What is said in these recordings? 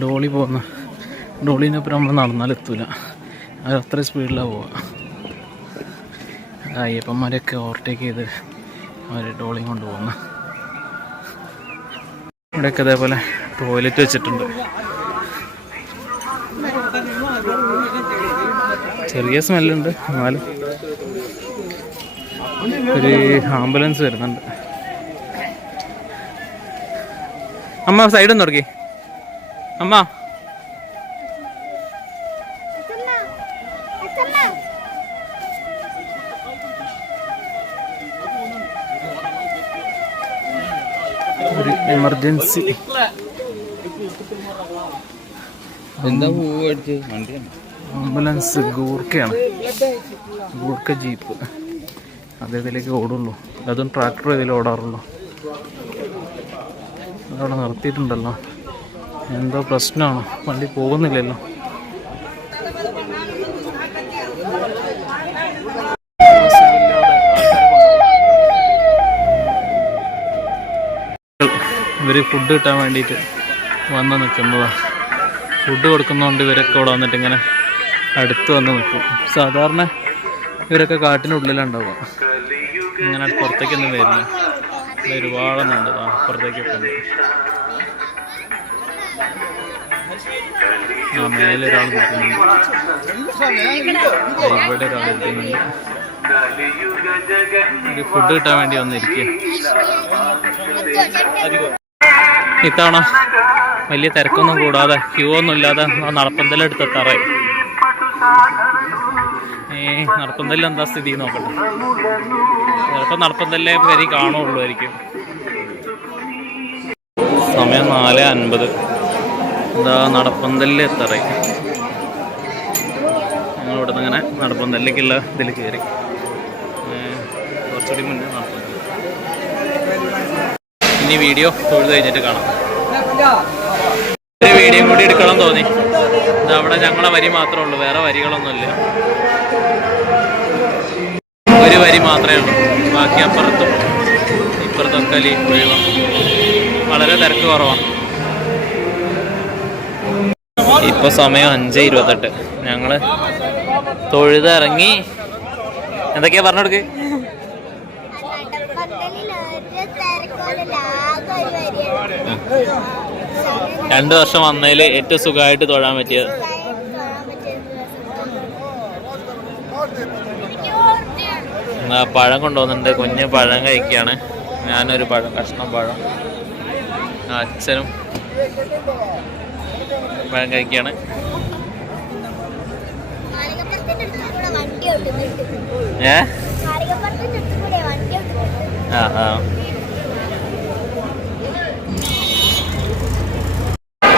ഡോളി പോകുന്ന ഡോളീനൊപ്പം നമ്മൾ നടന്നാലെത്തൂല, അത് അത്ര സ്പീഡിലാണ് പോവുക. അയ്യപ്പന്മാരെയൊക്കെ ഓവർടേക്ക് ചെയ്ത് അവർ ഡോളിയും കൊണ്ട് പോകുന്നു. ഇവിടെയൊക്കെ അതേപോലെ ടോയ്ലറ്റ് വെച്ചിട്ടുണ്ട്. ചെറിയ സ്മെല്ലുണ്ട്, എന്നാലും ഒരു ആംബുലൻസ് വരുന്നുണ്ട്. അമ്മ സൈഡൊന്നും തുടക്കി. അമ്മ ഒരു എമർജൻസി ആംബുലൻസ് ഗൂർക്കയാണ്, ഗൂർക്ക ജീപ്പ്. അതേതിലേക്ക് ഓടുള്ളൂ, അതും ട്രാക്ടർ ഇതിൽ ഓടാറുള്ളൂ. അതവിടെ നിർത്തിയിട്ടുണ്ടല്ലോ, എന്തോ പ്രശ്നമാണ്, വണ്ടി പോകുന്നില്ലല്ലോ. ഇവർ ഫുഡ് കിട്ടാൻ വേണ്ടിയിട്ട് വന്ന് നിൽക്കുന്നതാണ്. ഫുഡ് കൊടുക്കുന്നതുകൊണ്ട് ഇവരൊക്കെ ഇവിടെ വന്നിട്ട് ഇങ്ങനെ അടുത്ത് വന്ന് നിൽക്കും. സാധാരണ ഇവരൊക്കെ കാട്ടിനുള്ളിലുണ്ടാവുക, ഇങ്ങനെ പുറത്തേക്കൊന്നും വരില്ല. ഒരുപാടൊന്നുണ്ട്, അപ്പുറത്തേക്കൊക്കെ ഉണ്ട്. ആ മേലൊരാൾ നിൽക്കുന്നുണ്ട്, ഇവിടെ ഒരാൾ ഇരിക്കുന്നുണ്ട്. ഒരു ഫുഡ് കിട്ടാൻ വേണ്ടി വന്നിരിക്കുക. ഇത്തവണ വലിയ തിരക്കൊന്നും കൂടാതെ, ക്യൂ ഒന്നും ഇല്ലാതെ നടപ്പന്തലെടുത്തെത്താറായി. നടപ്പന്തലിൽ എന്താ സ്ഥിതി നോക്കട്ടെ, ചിലപ്പോൾ നടപ്പന്തലിലെ വരി കാണുള്ളൂമായിരിക്കും. സമയം 4:50. എന്താ നടപ്പന്തലിൽ എത്താറായി. ഞങ്ങൾ ഇവിടെ നിന്ന് ഇങ്ങനെ നടപ്പന്തലിലേക്കുള്ള ഇതിൽ കയറി. കുറച്ചുകൂടി മുന്നേ നടപ്പന്തൽ. ഇനി വീഡിയോ തൊഴുത് കഴിഞ്ഞിട്ട് കാണാം. ഒരു വീഡിയോ കൂടി എടുക്കണം തോന്നി. അവിടെ ഞങ്ങളെ വരി മാത്രമേ ഉള്ളൂ, വേറെ വരികളൊന്നുമില്ല. ഒരു വരി മാത്രമേ ഉള്ളൂ, ബാക്കി അപ്പുറത്തും ഇപ്പുറത്തൊക്കെ ഒഴിവാണ്. വളരെ തിരക്ക് കുറവാണ്. ഇപ്പോൾ സമയം 5:28. ഞങ്ങൾ തൊഴുതിറങ്ങി. എന്തൊക്കെയാ പറഞ്ഞെടുക്ക്. 2 വർഷം വന്നതിൽ ഏറ്റവും സുഖമായിട്ട് തൊഴാൻ പറ്റിയത്. പഴം കൊണ്ടുവന്നിട്ടുണ്ട്, കുഞ്ഞ് പഴം കഴിക്കുകയാണ്. ഞാനൊരു പഴം, കഷ്ണം പഴം. അച്ഛനും പഴം കഴിക്കുകയാണ്.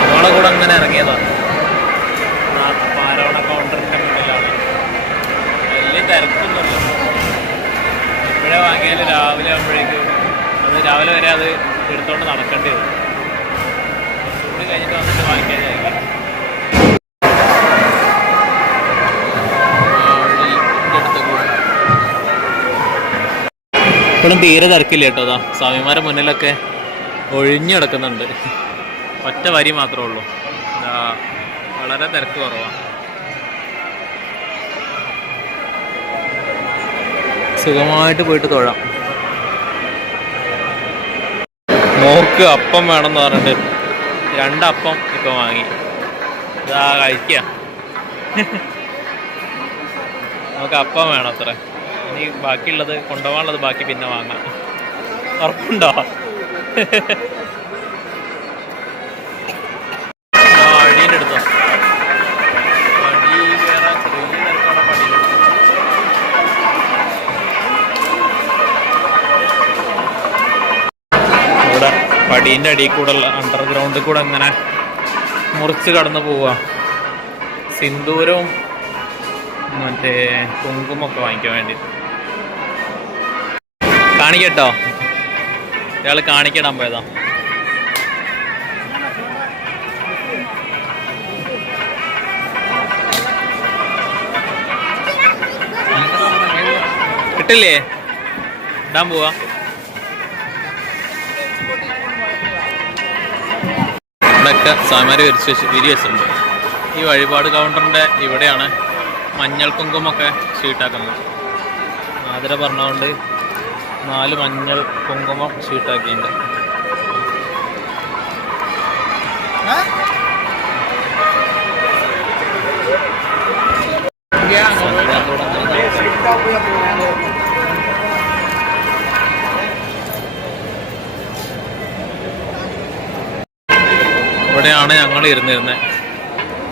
നമ്മളെ കൂടെ അങ്ങനെ ഇറങ്ങിയതാണ്. പാരോണ കൗണ്ടറിന്റെ മുന്നിലാണ്. വലിയ തിരക്കൊന്നുമില്ല. എപ്പോഴേ വാങ്ങിയാലും രാവിലെ ആകുമ്പോഴേക്കും അത് രാവിലെ വരെ അത് എടുത്തോണ്ട് നടക്കേണ്ടി വരും. കൂടി കഴിഞ്ഞിട്ട് വന്നിട്ട് വാങ്ങിക്കാനായിരിക്കും. ഇപ്പോഴും തീരെ തിരക്കില്ല കേട്ടോ. അതാ സ്വാമിമാരുടെ മുന്നിലൊക്കെ ഒഴിഞ്ഞു കിടക്കുന്നുണ്ട്. ഒറ്റ വരി മാത്രമേ ഉള്ളൂ. വളരെ തിരക്ക് കുറവാണ്. സുഖമായിട്ട് പോയിട്ട് തൊഴാം. മോക്ക് അപ്പം വേണമെന്ന് പറഞ്ഞിട്ട് 2 അപ്പം ഇപ്പം വാങ്ങി. ഇതാ കഴിക്കുക. നമുക്ക് അപ്പം വേണം അത്ര. ഇനി ബാക്കിയുള്ളത് കൊണ്ടുപോകാനുള്ളത് ബാക്കി പിന്നെ വാങ്ങാം. ഉറപ്പുണ്ടോ? വഴീനെടുത്തോ? വഴി വേറെ ചെറിയ തിരക്കാണ്. വഴിയിലെടുത്തു. ഇവിടെ പടീൻ്റെ അടിയിൽ കൂടെ അണ്ടർഗ്രൗണ്ടിൽ കൂടെ ഇങ്ങനെ മുറിച്ച് കടന്നു പോവുക. സിന്ദൂരവും മറ്റേ കുങ്കുമൊക്കെ വാങ്ങിക്കാൻ വേണ്ടിയിട്ട്. കാണിക്കട്ടോ, ഇയാൾ കാണിക്കിടാൻ പോയതാ. കിട്ടില്ലേ? ഇടാൻ പോവാ. ഇവിടെയൊക്കെ സ്വാമിമാർ വിരി വെച്ചിട്ടുണ്ട്. ഈ വഴിപാട് കൗണ്ടറിൻ്റെ ഇവിടെയാണ് മഞ്ഞൾ കുങ്കുമൊക്കെ ഷീട്ടാക്കുന്നത്. ആതിര പറഞ്ഞുകൊണ്ട് 4 മഞ്ഞൾ കുങ്കുമം ഷീട്ടാക്കിയിട്ടുണ്ട്. ഇവിടെയാണ് ഞങ്ങൾ ഇരുന്നിരുന്നത്.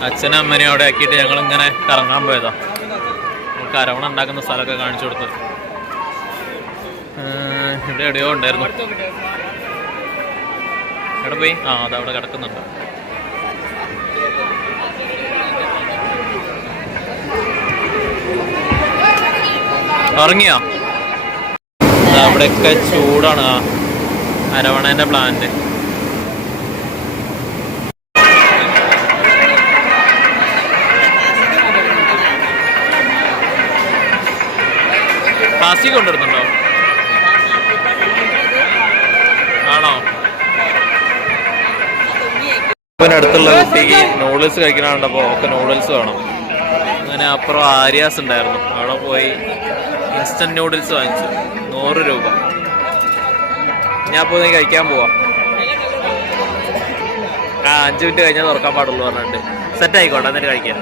അച്ഛനും അമ്മനെയും അവിടെ ആക്കിയിട്ട് ഞങ്ങളിങ്ങനെ കറങ്ങാൻ പോയതാ. നമുക്ക് അരവണ ഉണ്ടാക്കുന്ന സ്ഥലമൊക്കെ കാണിച്ചു കൊടുത്ത്. ഇവിടെ എവിടെയോ ഉണ്ടായിരുന്നു. എവിടെ പോയി? അതവിടെ കിടക്കുന്നുണ്ട്. ഉറങ്ങിയോ? അവിടെയൊക്കെ ചൂടാണ്. അരവണേൻ്റെ പ്ലാന്റ്. പ്ലാസ്റ്റിക് കൊണ്ടുവരുന്നുണ്ടോ? ആണോ? അടുത്തുള്ള കുട്ടിക്ക് നൂഡിൽസ് കഴിക്കണുണ്ടപ്പോൾ ഒക്കെ നൂഡിൽസ് വേണം. അങ്ങനെ അപ്പുറം ആര്യാസ് ഉണ്ടായിരുന്നു. അവിടെ പോയി ഇൻസ്റ്റന്റ് നൂഡിൽസ് വാങ്ങിച്ചു. 100 രൂപ. ഞാൻ പോയി കഴിക്കാൻ പോവാം. 5 മിനിറ്റ് കഴിഞ്ഞാൽ തുറക്കാൻ പാടുള്ളൂ പറഞ്ഞിട്ട്. സെറ്റ് ആയിക്കോട്ടെ, എന്നിട്ട് കഴിക്കാം.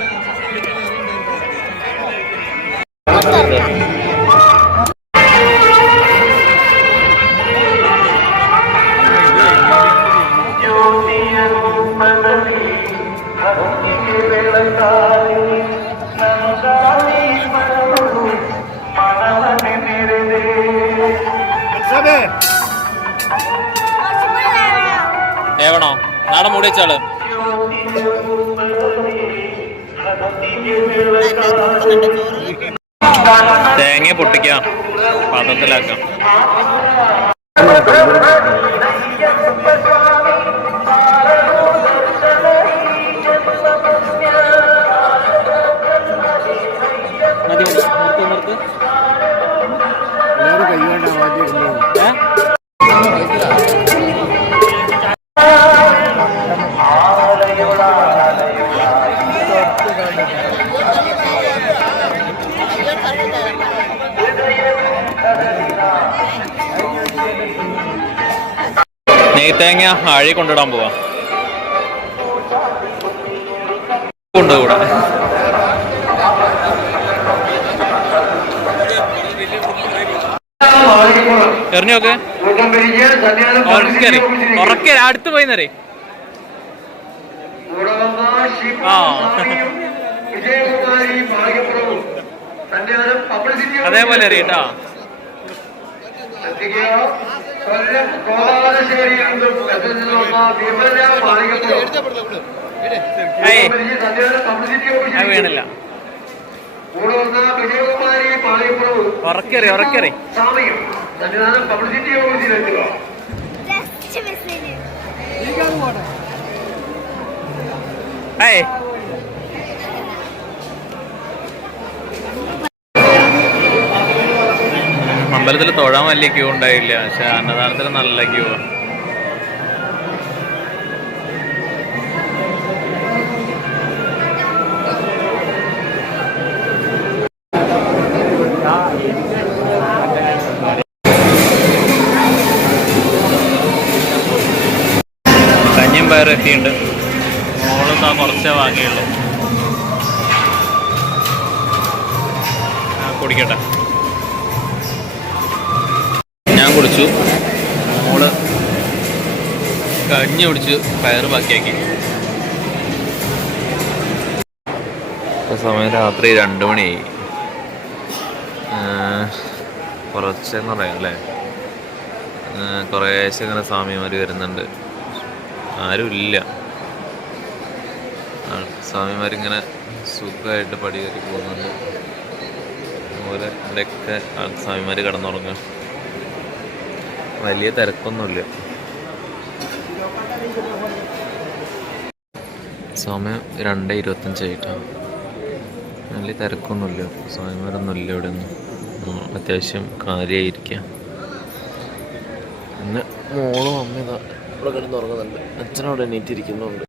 ഏവണോ? നാളെ മൂടി വെച്ചാള്. തേങ്ങ പൊട്ടിക്കാം, പാത്രത്തിലാക്കാം. നെയ്ത്തേങ്ങ ആഴി കൊണ്ടിടാൻ പോവാ. കൊണ്ടുകൂടെ എറിഞ്ഞോക്കെ ഉറക്കെ അടുത്ത് പോയി നേരെ. അതേപോലെ അറിയട്ടാ. വീണില്ല. ഉറക്കറി ഉറക്കറി. അമ്പലത്തിൽ തൊഴാൻ വലിയ ക്യൂ ഉണ്ടായില്ല, പക്ഷെ അന്നദാനത്തിൽ നല്ല ക്യൂ. കഞ്ഞിയും പയറും എത്തിയിട്ടുണ്ട്. മോള് കുറച്ചേ വാങ്ങിയുള്ളൂ. കുടിക്കട്ടെ. ഞാൻ കുടിച്ചു. മോള് കഞ്ഞി കുടിച്ചു, പയറ് ബാക്കിയാക്കി. സമയം രാത്രി 2 മണിയായി. കുറച്ചെന്ന് പറയാം അല്ലേ. കുറേശ്ശെ ഇങ്ങനെ സ്വാമിമാർ വരുന്നുണ്ട്. ആരുമില്ല. സ്വാമിമാരിങ്ങനെ സുഖമായിട്ട് പടി കയറി പോകുന്നുണ്ട്. അതുപോലെ ഇവിടെയൊക്കെ സ്വാമിമാർ കിടന്നുറങ്ങുക. വലിയ തിരക്കൊന്നുമില്ല. സമയം 2:25 ആയിട്ടാണ്. വലിയ തിരക്കൊന്നുമില്ല. സ്വാമിമാരൊന്നുമില്ല ഇവിടെ ഒന്നും. അത്യാവശ്യം കാര്യമായിരിക്കാം. പിന്നെ മോളും അമ്മ ഇവിടെ കിടന്ന് ഉറങ്ങുന്നുണ്ട്. അച്ഛനോട് എണീറ്റിരിക്കുന്നുണ്ട്.